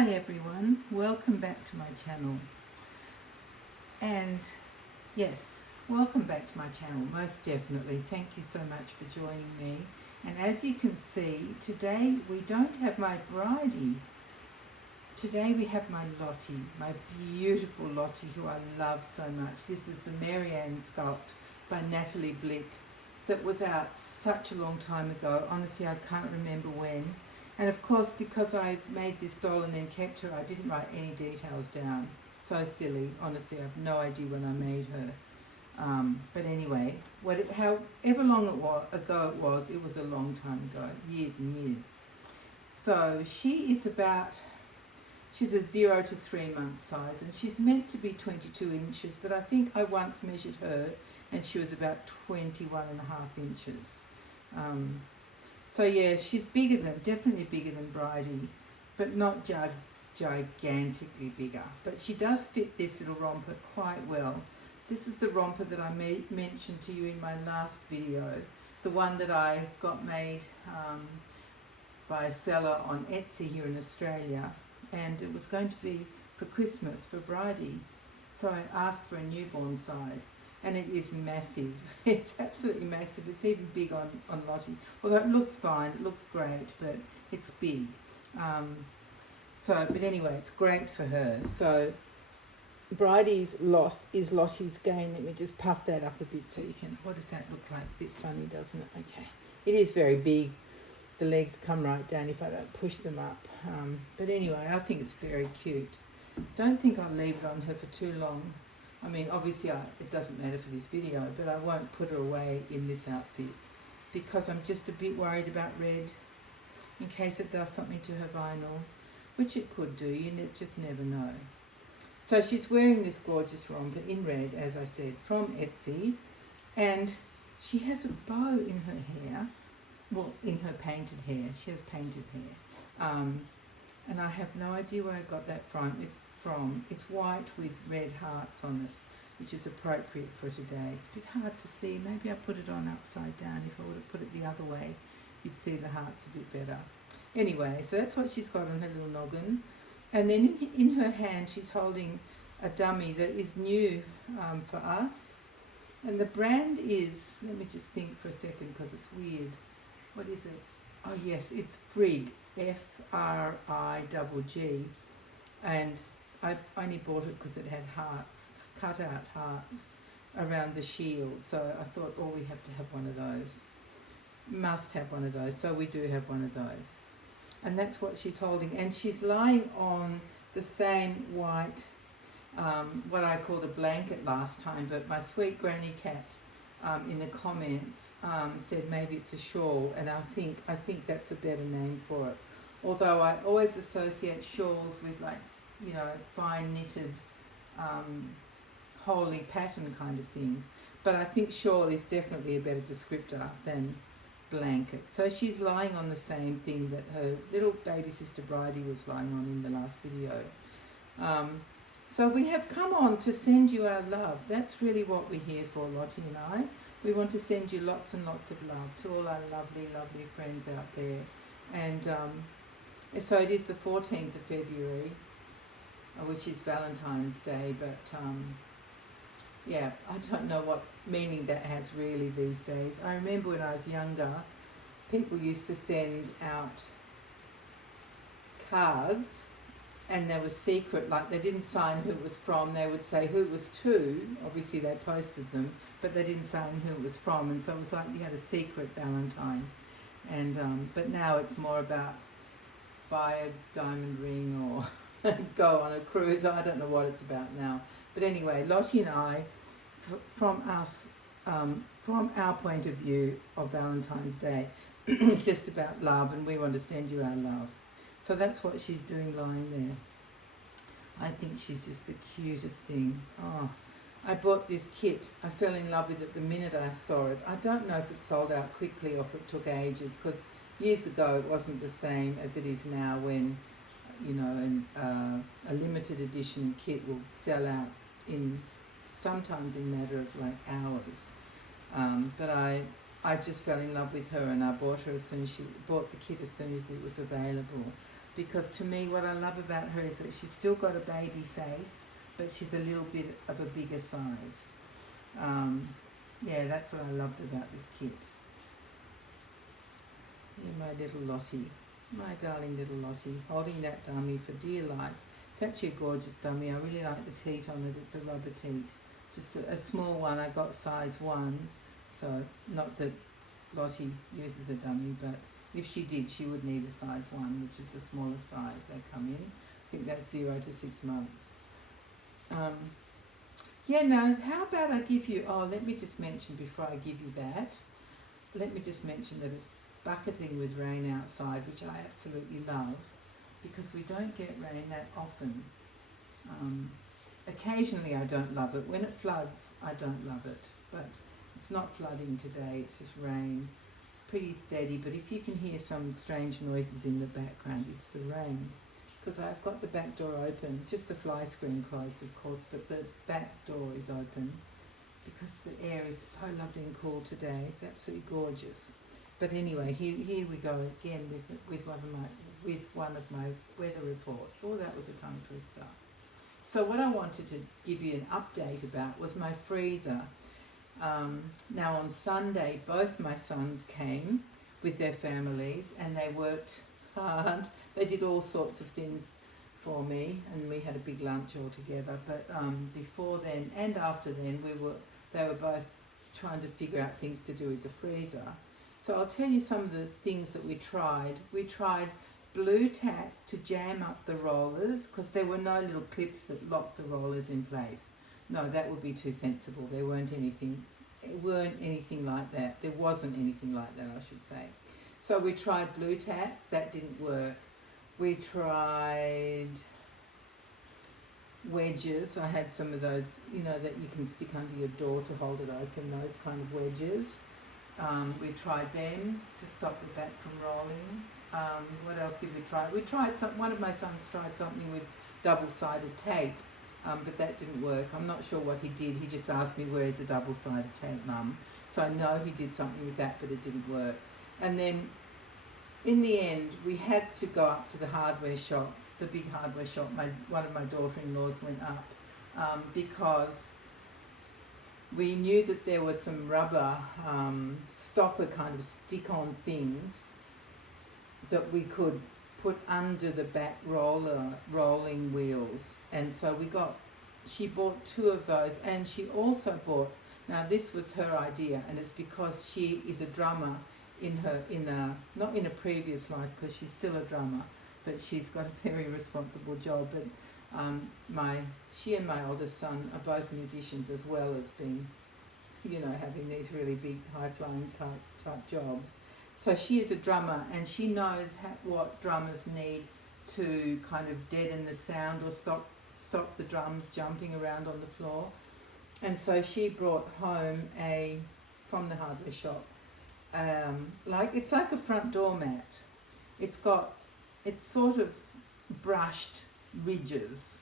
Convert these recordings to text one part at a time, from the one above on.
Hi everyone, welcome back to my channel. And yes, welcome back to my channel, most definitely. Thank you so much for joining me. And as you can see, today we don't have my bridie. Today we have my Lottie, my beautiful Lottie, who I love so much. This is the Marianne sculpt by Natali Blick that was out such a long time ago. Honestly, I can't remember when. And of course, because I made this doll and then kept her, I didn't write any details down. So silly. Honestly, I have no idea when I made her. But anyway, however long ago it was a long time ago, years and years. So she's a 0 to 3 month size, and she's meant to be 22 inches, but I think I once measured her and she was about 21 and a half inches. So yeah, she's definitely bigger than Bridie, but not gigantically bigger. But she does fit this little romper quite well. This is the romper that I mentioned to you in my last video, the one that I got made by a seller on Etsy here in Australia, and it was going to be for Christmas for Bridie. So I asked for a newborn size. And it is massive. It's absolutely massive. It's even big on Lottie. Although it looks fine, it looks great, but it's big. But anyway, it's great for her. So Bridie's loss is Lottie's gain. Let me just puff that up a bit so you can, what does that look like? A bit funny, doesn't it? Okay. It is very big. The legs come right down if I don't push them up. But anyway, I think it's very cute. Don't think I'll leave it on her for too long. I mean, obviously it doesn't matter for this video, but I won't put her away in this outfit because I'm just a bit worried about red in case it does something to her vinyl, which it could do. You just never know. So she's wearing this gorgeous romper in red, as I said, from Etsy, and she has a bow in her hair, well, in her painted hair. She has painted hair, and I have no idea where I got that from. It's white with red hearts on it, which is appropriate for today. It's a bit hard to see. Maybe I put it on upside down. If I would have put it the other way, you'd see the hearts a bit better. Anyway, so that's what she's got on her little noggin. And then in her hand, she's holding a dummy that is new for us. And the brand is, let me just think for a second because it's weird. What is it? Oh yes, it's Frig, F-R-I-G-G. And I only bought it because it had hearts, cut out hearts around the shield. So I thought, oh, we have to have one of those. Must have one of those. So we do have one of those. And that's what she's holding. And she's lying on the same white, what I called a blanket last time, but my sweet granny cat in the comments said maybe it's a shawl, and I think that's a better name for it. Although I always associate shawls with, like, you know, fine knitted, holy pattern kind of things. But I think shawl is definitely a better descriptor than blanket. So she's lying on the same thing that her little baby sister Bridie was lying on in the last video. So we have come on to send you our love. That's really what we're here for, Lottie and I. We want to send you lots and lots of love to all our lovely, lovely friends out there. And so it is the 14th of February, which is Valentine's Day, but yeah, I don't know what meaning that has really these days. I remember when I was younger, people used to send out cards, and they were secret, like they didn't sign who it was from. They would say who it was to. Obviously they posted them, but they didn't sign who it was from, and so it was like you had a secret Valentine. And but now it's more about buy a diamond ring or go on a cruise. I don't know what it's about now. But anyway, Lottie and I, from our point of view of Valentine's Day, it's just about love, and we want to send you our love. So that's what she's doing lying there. I think she's just the cutest thing. Oh, I bought this kit. I fell in love with it the minute I saw it. I don't know if it sold out quickly or if it took ages, because years ago it wasn't the same as it is now, when, you know, a limited edition kit will sell out sometimes in a matter of like hours. But I just fell in love with her, and I bought the kit as soon as it was available, because to me what I love about her is that she's still got a baby face, but she's a little bit of a bigger size. Yeah, that's what I loved about this kit. Yeah, my little Lottie, my darling little Lottie, holding that dummy for dear life. It's actually a gorgeous dummy. I really like the teat on it. It's a rubber teat, just a small one. I got size 1, so not that Lottie uses a dummy, but if she did, she would need a size 1, which is the smallest size they come in. I think that's 0 to 6 months. Yeah, no, how about I give you, let me just mention before I give you that, let me just mention that it's bucketing with rain outside, which I absolutely love, because we don't get rain that often. Occasionally I don't love it. When it floods, I don't love it, but it's not flooding today, it's just rain. Pretty steady, but if you can hear some strange noises in the background, it's the rain. Because I've got the back door open, just the fly screen closed of course, but the back door is open because the air is so lovely and cool today. It's absolutely gorgeous. But anyway, here we go again with one of my weather reports. Oh, that was a tongue twister. So what I wanted to give you an update about was my freezer. Now on Sunday, both my sons came with their families and they worked hard. They did all sorts of things for me and we had a big lunch all together. But before then and after then, they were both trying to figure out things to do with the freezer. So I'll tell you some of the things that we tried. We tried blue tack to jam up the rollers because there were no little clips that locked the rollers in place. No, that would be too sensible. It weren't anything like that. There wasn't anything like that, I should say. So we tried blue tack, that didn't work. We tried wedges. I had some of those, that you can stick under your door to hold it open, those kind of wedges. We tried them to stop the bat from rolling. What else did we try? One of my sons tried something with double-sided tape, but that didn't work. I'm not sure what he did. He just asked me, where's the double-sided tape, Mum? So I know he did something with that, but it didn't work. And then in the end, we had to go up to the hardware shop, the big hardware shop. One of my daughter-in-laws went up because we knew that there were some rubber stopper kind of stick-on things that we could put under the back rolling wheels. And so she bought 2 of those, and she also bought, now this was her idea, and it's because she is a drummer not in a previous life, because she's still a drummer, but she's got a very responsible job. But she and my oldest son are both musicians as well as being, having these really big high-flying type jobs. So she is a drummer and she knows what drummers need to kind of deaden the sound or stop the drums jumping around on the floor. And so she brought home from the hardware shop, it's like a front door mat. It's sort of brushed ridges.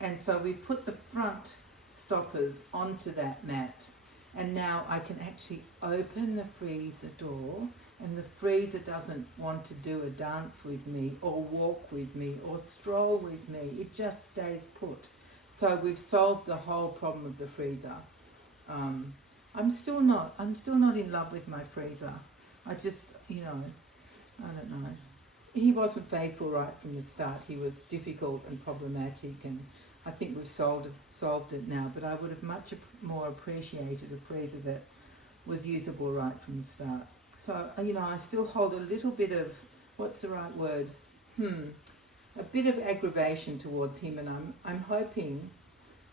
And so we put the front stoppers onto that mat. And now I can actually open the freezer door, and the freezer doesn't want to do a dance with me or walk with me or stroll with me. It just stays put. So we've solved the whole problem of the freezer. I'm still not in love with my freezer. I just, I don't know. He wasn't faithful right from the start. He was difficult and problematic, and I think we've solved it now. But I would have much more appreciated a freezer that was usable right from the start. So, I still hold a little bit of, what's the right word? A bit of aggravation towards him, and I'm hoping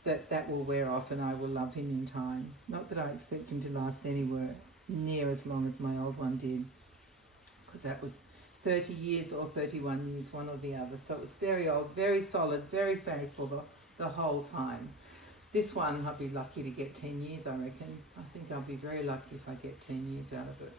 that will wear off and I will love him in time. Not that I expect him to last anywhere near as long as my old one did, because that was 30 years or 31 years, one or the other. So it was very old, very solid, very faithful the whole time. This one, I'll be lucky to get 10 years, I reckon. I think I'll be very lucky if I get 10 years out of it.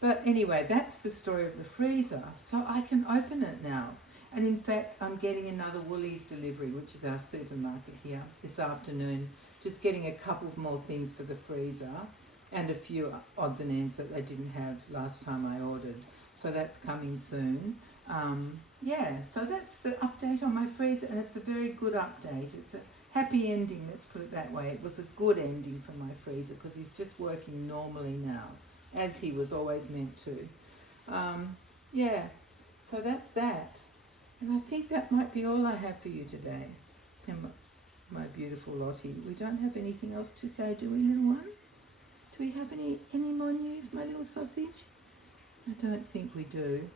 But anyway, that's the story of the freezer. So I can open it now. And in fact, I'm getting another Woolies delivery, which is our supermarket here, this afternoon. Just getting a couple more things for the freezer and a few odds and ends that they didn't have last time I ordered. So that's coming soon. Yeah, so that's the update on my freezer, and it's a very good update. It's a happy ending, let's put it that way. It was a good ending for my freezer because he's just working normally now, as he was always meant to. Yeah, so that's that. And I think that might be all I have for you today. And my beautiful Lottie. We don't have anything else to say, do we, little one? Do we have any more news, my little sausage? I don't think we do.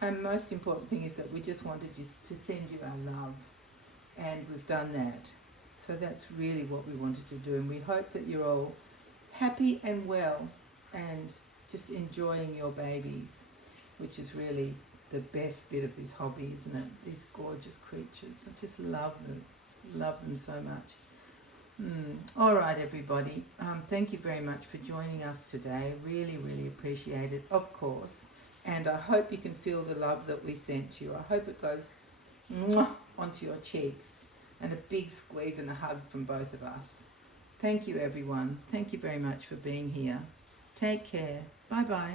And most important thing is that we just wanted you to send you our love, and we've done that. So that's really what we wanted to do, and we hope that you're all happy and well and just enjoying your babies, which is really the best bit of this hobby, isn't it? These gorgeous creatures. I just love them so much. All right, everybody. Thank you very much for joining us today. Really, really appreciate it, of course. And I hope you can feel the love that we sent you. I hope it goes onto your cheeks, and a big squeeze and a hug from both of us. Thank you, everyone. Thank you very much for being here. Take care. Bye-bye.